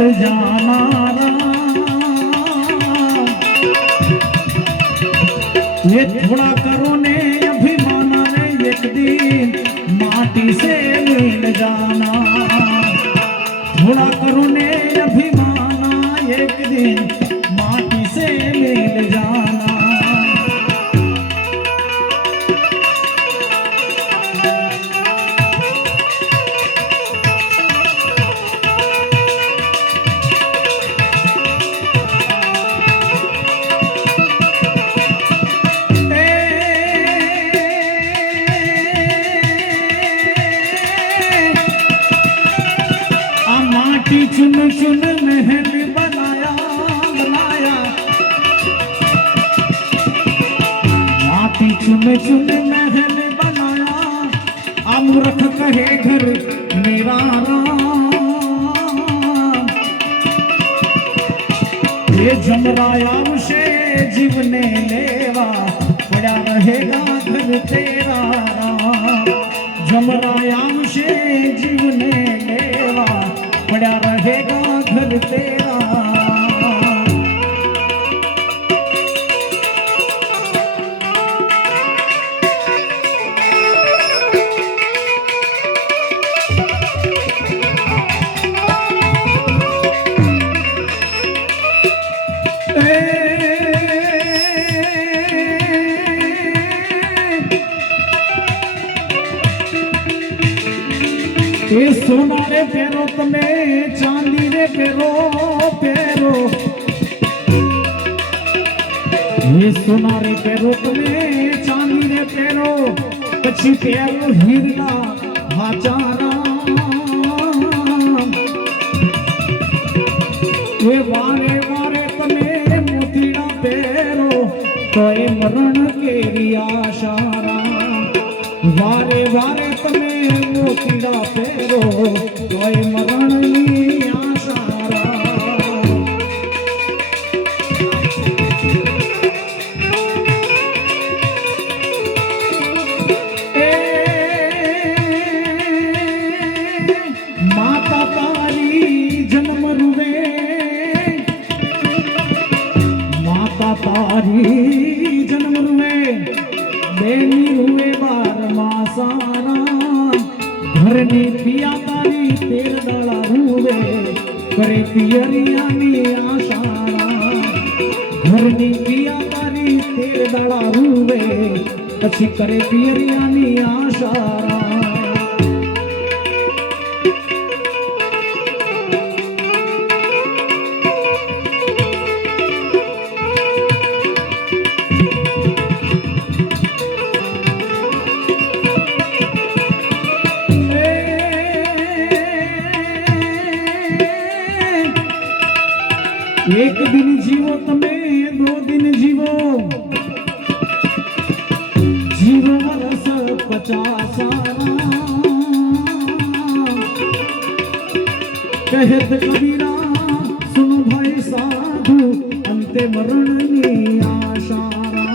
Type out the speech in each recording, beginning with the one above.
मिल जाना ये थोड़ा करो ने अभिमान रे एक दिन माटी से मिल जाना थोड़ा करो ने अभिमान एक दिन माटी से मिल जाना चुन चुन महल बनाया बनाया माटी चुन चुन महल बनाया अमूर्ख कहे घर मेरा राम ये जमराया उसे जीवने लेवा पड़ा रहेगा घर तेरा राम जमराया उसे जीवने लेवा पड़ा रहेगा घर तेरा ये सोना रे पेरो तमे चांदी रे पेरो पेरो ये सोना रे पेरो तमे चांदी रे पेरो पछी पेरो हीरा हाचारा ये वारे वारे तमे मोतीड़ा पेरो तो ये मरण केरी आशारा वारे वारे तमे मोतीड़ा पेरो तोय मरण नी आशारा माता तारी जन्म रुवे माता तारी जन्म रुवे बेनी हुए बार मासारा घरनी पिया तारी तेल डाला रूवे करे पियरिया नी आशारा घरनी पिया तारी तेल डाला रूवे પછી કરે પિયરિયાની આશારા एक दिन जीवो तमे दो दिन जीवो जीवो वर्ष 50 कहत कबीरा सुनो भाई साधु अंते मरण नी आशारा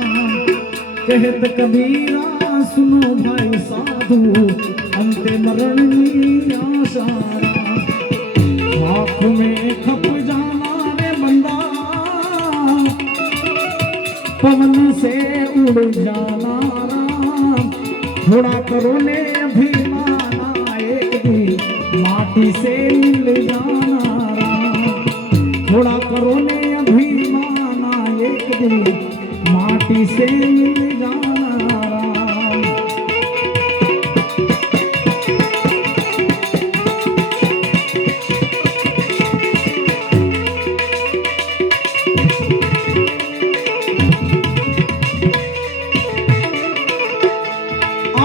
कहत कबीरा सुनो भाई साधु अंते मरण नी आशारा आँख में खप जाना पवन से उड़ जाना राम थोड़ा करो ने अभिमाना एक दिन माटी से मिल जाना राम थोड़ा करो ने अभिमाना एक दिन माटी से मिल जाना राम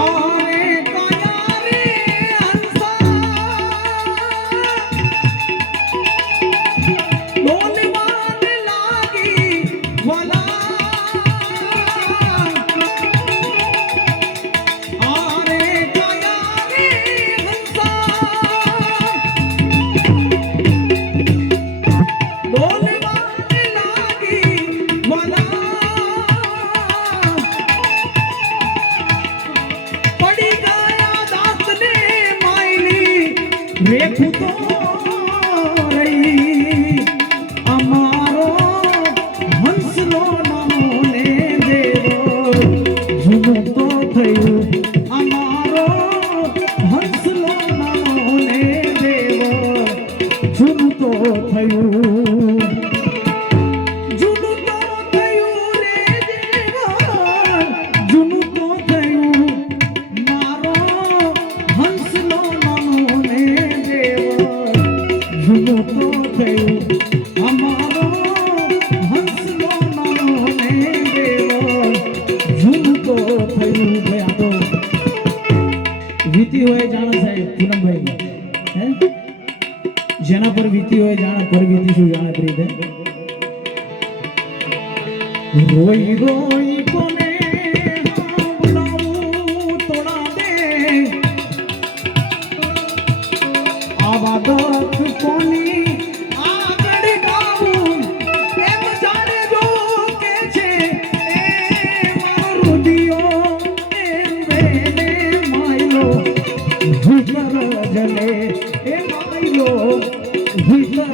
आरे काया તો થયું અમારો હંસલો નાનો ને દેવો ઝૂમતો થયું ગયા તો વીતી હોય જાણે સાહેબ પૂનમભાઈ હે જેના પર વીતી હોય જાણે પર વીતી શું જાણે પ્રીત રોઈ રોઈ કોને બોલાવું તોડા દે આવા દુઃખ કોની આગળ ગાવું એમ જાણે જો કે છે એ મારો દિયો એમ વેને માયલો ભૂતર જલે એ માયલો ભૂતર